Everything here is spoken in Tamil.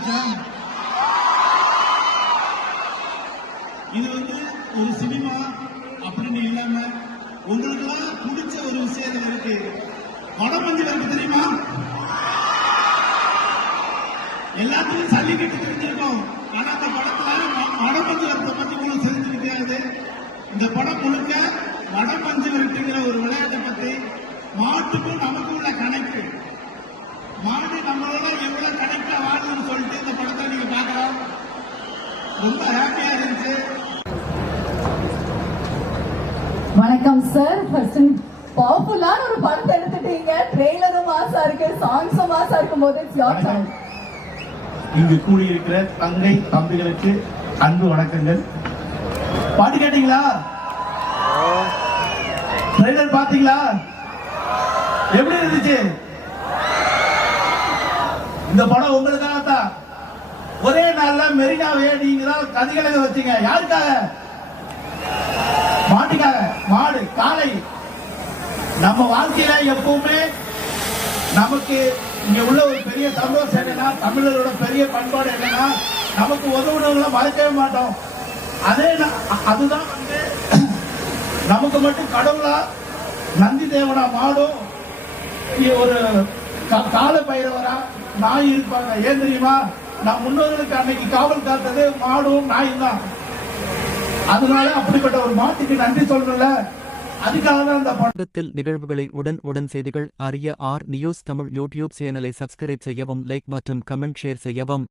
இருந்துச்சா? இது ஒரு சினிமா அப்படின்னு இல்லாம உங்களுக்கு எல்லாம் பிடிச்ச ஒரு விஷயம் இருக்கு. வடமஞ்சு வரைக்கும் தெரியுமா? எல்லாத்தையும் சல்லிக்கட்டு தெரிஞ்சிருக்கோம். ஆனா அந்த படத்துல வடமஞ்சு வரத்தை பத்தி உங்களுக்கு தெரிஞ்சிருக்காது. இந்த படம் முழுக்க வடமஞ்சு வரட்டுங்கிற ஒரு விளையாட்டை பத்தி, மாட்டுக்கும் நமக்கு உள்ள கணக்கு, மாடு நம்மளோட எவ்வளவு கணக்கா வாழுன்னு சொல்லிட்டு இந்த படத்தை நீங்க பார்க்கலாம். ரொம்ப ஹாப்பியா இருந்துச்சு. வணக்கம் சார். பவர்ஃபுல்லான ஒரு படத்தை எடுத்துட்டீங்க. ட்ரெய்லரும் மாசா இருக்கு, சாங்ஸும் மாசா இருக்கும் போது இங்கு கூடியிருக்கிற தங்கை தம்பிகளுக்கு அன்பு வணக்கங்கள். பாட்டு கேட்டீங்களா? ட்ரெய்லர் பாத்தீங்களா? எப்படி இருந்துச்சு? இந்த படம் உங்களுக்காக தான். ஒரே நாள்ல மெரினாவே நீங்க தான் கதிகளை வச்சீங்க. யாருக்காக? மாட்டுக்காக. மாடு, காளை. நம்ம வாழ்க்கையில எப்பவுமே நமக்கு இங்க உள்ள ஒரு பெரிய சந்தோஷம் என்னன்னா, தமிழரோட பெரிய பண்பாடு என்னன்னா, நமக்கு உதவுனவங்களை மறைக்கவே மாட்டோம். அதுதான் நமக்கு மட்டும் கடவுளா, நந்தி தேவனா மாடும், ஒரு கால பைரவரா நாய் இருப்பாங்க. ஏன் தெரியுமா? நான் முன்னோர்களுக்கு அன்னைக்கு காவல் காத்தது மாடும் நாயும் தான். அதனால அப்படிப்பட்ட ஒரு மாட்டுக்கு நன்றி சொல்லணும்ல, அதுக்காக தான் அந்த படத்தில் நிகழ்வுகளை உடன் செய்திகள் அறிய R News தமிழ் யூடியூப் சேனலை சப்ஸ்கிரைப் செய்யவும், லைக் மற்றும் கமெண்ட் ஷேர் செய்யவும்.